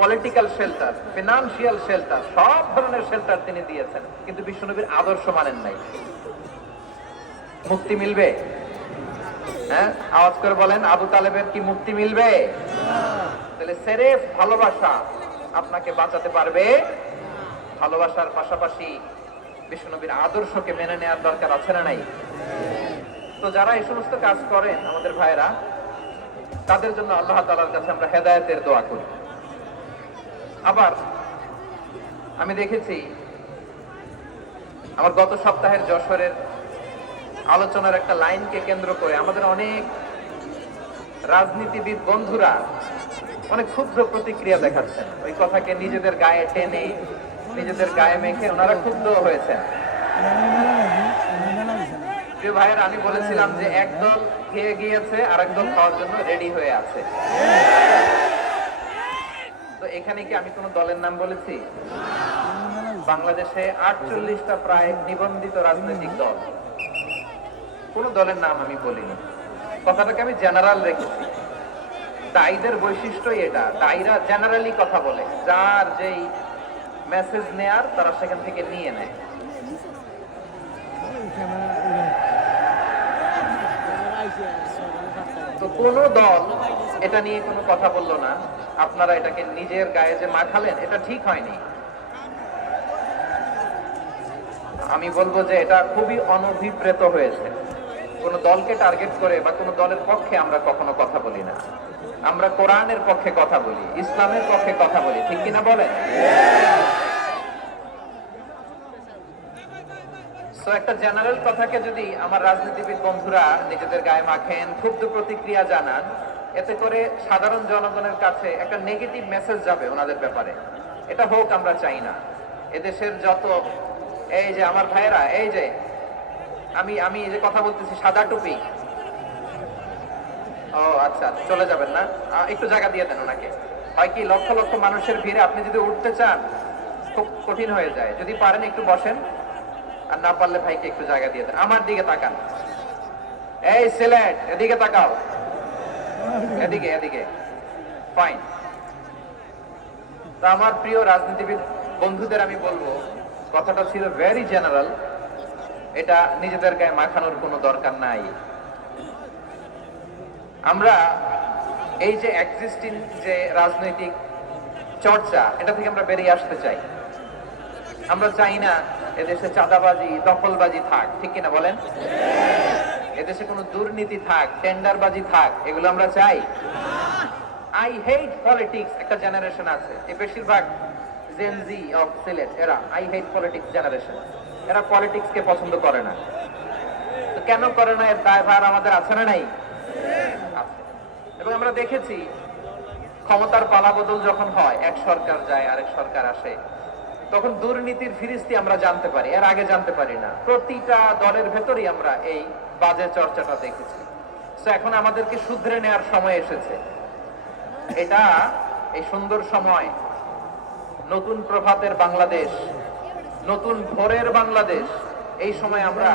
Political shelter, financial shelter, সব ধরনের shelter তিনি দিয়েছেন, কিন্তু বিশ্বনবীর আদর্শ মানেন নাই। মুক্তি মিলবে? হ্যাঁ, আওয়াজ করে বলেন, আবু তালেবের কি মুক্তি মিলবে? তাহলে সেরেফ ভালোবাসা আপনাকে বাঁচাতে পারবে। ভালোবাসার পাশাপাশি বিশ্বনবীর আদর্শকে মেনে নেওয়ার দরকার আছে না নাই? তো যারা এই সমস্ত কাজ করেন আমাদের ভাইরা, তাদের জন্য আল্লাহ তাআলার কাছে আমরা হেদায়েতের দোয়া করি। আবার আমি দেখেছি আমার গত সপ্তাহের যশোরের আলোচনার একটা লাইনকে কেন্দ্র করে আমাদের অনেক রাজনীতিবিদ বন্ধুরা অনেক ক্ষুদ্র প্রতিক্রিয়া দেখাচ্ছেন। ওই কথাকে নিজেদের গায়ে টেনে, নিজেদের গায়ে মেখে ওনারা ক্ষুব্ধ হয়েছেন। প্রিয় ভাইয়ের, আমি বলেছিলাম যে একদল খেয়ে গিয়েছে আর একদল খাওয়ার জন্য রেডি হয়ে আছে। তো এখানে কি আমি কোন দলের নাম বলেছি? বাংলাদেশে 48টা প্রায় নিবন্ধিত রাজনৈতিক দল, কোন দলের নাম আমি বলিনি। কথাটাকে আমি জেনারেল রেখেছি। দায়ীদের বৈশিষ্ট্যই এটা, দায়ীরা জেনারেলি কথা বলে, যার যেই মেসেজ নেয়ার তারা সেখান থেকে নিয়ে নেয়। তো কোন দল এটা নিয়ে কোনো কথা বললো না। আপনারা এটাকে নিজের গায়ে যে মাখালেন, এটা ঠিক হয়নি। আমি বলবো যে এটা খুবই অনভিপ্রেত হয়েছে। কোন দলকে টার্গেট করে বা কোন দলের পক্ষে আমরা কখনো কথা বলি না। আমরা কোরআনের পক্ষে কথা বলি, ইসলামের পক্ষে কথা বলি, ঠিক কিনা বলেন? তো একটা জেনারেল কথাকে যদি আমার রাজনীতিবিদ বন্ধুরা নিজেদের গায়ে মাখেন, ক্ষুব্ধ প্রতিক্রিয়া জানান, এতে করে সাধারণ জনগণের কাছে একটা নেগেটিভ মেসেজ যাবে ওনাদের ব্যাপারে। এটা হোক আমরা চাই না। এদেশের যত এই যে আমার ভাইয়েরা, এই যে আমি যে কথা বলতেছি, সাদা টুপি, ও আচ্ছা, চলে যাবেন না, একটু জায়গা দিয়ে দেন ওনাকে। হয় কি, লক্ষ লক্ষ মানুষের ভিড়ে আপনি যদি উঠতে চান খুব কঠিন হয়ে যায়। যদি পারেন একটু বসেন, আর না পারলে ভাইকে একটু জায়গা দিয়ে দেন। আমার দিকে তাকান, এই সিলেট, এদিকে তাকাও, এদিকে এদিকে, ফাইন। তো আমার প্রিয় রাজনীতিবিদ বন্ধুদের আমি বলবো, কথাটা ছিল ভেরি জেনারেল, এটা নিজেদের গায়ে মাখানোর কোনো দরকার নাই। আমরা এই যে এক্সিস্টিং যে রাজনৈতিক চর্চা, এটা থেকে আমরা বেরিয়ে আসতে চাই। আমরা চাই না এদেশে চাঁদাবাজি, দখলবাজি থাক, ঠিক কিনা বলেন? এদেশে কোনো দুর্নীতি থাক, টেন্ডারবাজি থাক, এগুলো আমরা চাই? আই হেট পলিটিক্স একটা জেনারেশন আছে, এই বেশিরভাগ জেন জি অফ সিলেট, এরা আই হেট পলিটিক্স জেনারেশন। এরা পলিটিক্স কে পছন্দ করে না। তো কেন করে না, এর দায়ভার আমাদের আছে না নাই? আছে। এবং আমরা দেখেছি ক্ষমতার পালাবদল যখন হয়, এক সরকার যায় আরেক সরকার আসে, তখন দুর্নীতির ফিরিস্তি আমরা জানতে পারি, এর আগে জানতে পারি না। প্রতিটা দলের ভেতরেই আমরা এই বাজে চর্চাটা দেখেছি। তো এখন আমাদেরকে শুধরে নেওয়ার সময় এসেছে। এটা এই সুন্দর সময়, নতুন প্রভাতের বাংলাদেশ, নতুন ভোরের বাংলাদেশ, এই সময় আমরা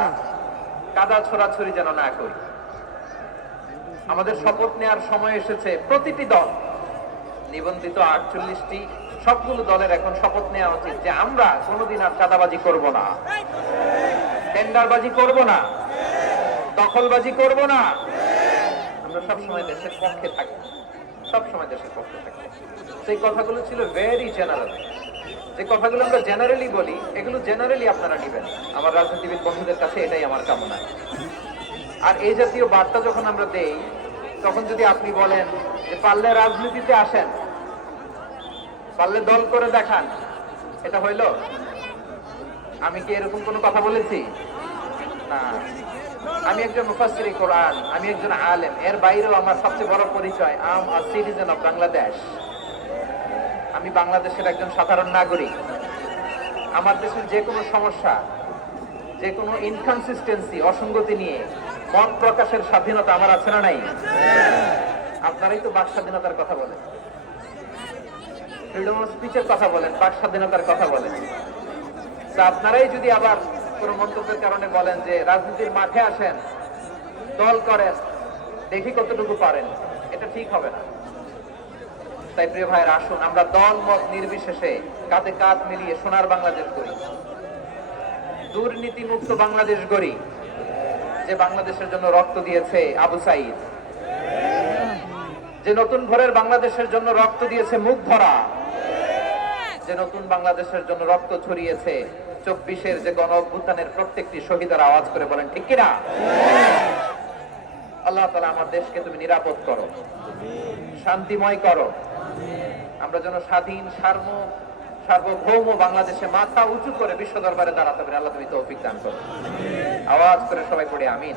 কাদা ছোড়াছুড়ি যেন না করি। আমাদের শপথ নেওয়ার সময় এসেছে। প্রতিটি দল, নিবন্ধিত 48টি, সবগুলো দলের এখন শপথ নেওয়া উচিত যে আমরা কোনোদিন আর চাঁদাবাজি করব না, টেন্ডারবাজি করব না, দখলবাজি করব না। আমরা সবসময় দেশের পক্ষে থাকি, সবসময় দেশের পক্ষে থাকি। সেই কথাগুলো ছিল ভেরি জেনারেল। যে কথাগুলো আমরা জেনারেলি বলি, এগুলো জেনারেলি আপনারা নেবেন। আমার রাজনীতিবিদ বন্ধুদের কাছে এটাই আমার কামনা। আর এই জাতীয় বার্তা যখন আমরা দেই, তখন যদি আপনি বলেন যে পারলে রাজনীতিতে আসেন, পারলে দল করে দেখান, এটা হইল? আমি কি এরকম কোনো কথা বলেছি? না। আমি একজন মুফাসসিরে কোরআন, আমি একজন আলেম, এর বাইরেও আমার সবচেয়ে বড় পরিচয়, I am a citizen of Bangladesh. আমি বাংলাদেশের একজন সাধারণ নাগরিক। আমার দেশের যে কোনো সমস্যা, যে কোনো ইনকনসিস্টেন্সি, অসঙ্গতি নিয়ে মত প্রকাশের স্বাধীনতা আমার আছে না নাই? আপনারাই তো বাক স্বাধীনতার কথা বলেন, ফ্রিডম অফ স্পিচের কথা বলেন, বাক স্বাধীনতার কথা বলেন। তা আপনারাই যদি আবার কোনো মন্তব্যের কারণে বলেন যে রাজনীতির মাঠে আসেন, দল করেন, দেখি কতটুকু পারেন, এটা ঠিক হবে না। তাই প্রিয় ভাইয়ের আসুন আমরা দল মত নির্বিশেষে কাঁধে কাঁধ মিলিয়ে সোনার বাংলাদেশ গড়ি, দুর্নীতি মুক্ত বাংলাদেশ গড়ি, যে বাংলাদেশের জন্য রক্ত দিয়েছে আবু সাইদ, যে নতুন ভোরের বাংলাদেশের জন্য রক্ত দিয়েছে মুগ্ধরা, যে নতুন বাংলাদেশের জন্য রক্ত ছড়িয়েছে 24-এর যে গণ অভ্যুত্থানের প্রত্যেকটি শহীদের আওয়াজ করে বলেন ঠিক কিনা? আল্লাহ তাআলা আমার দেশকে তুমি নিরাপদ করো, শান্তিময় করো, আমরা যেন স্বাধীন সার্বভৌম বাংলাদেশে মাথা উঁচু করে বিশ্ব দরবারে দাঁড়াতে পারি। আল্লাহ তুমি তৌফিক দান করো। আওয়াজ করে সবাই পড়ে আমিন।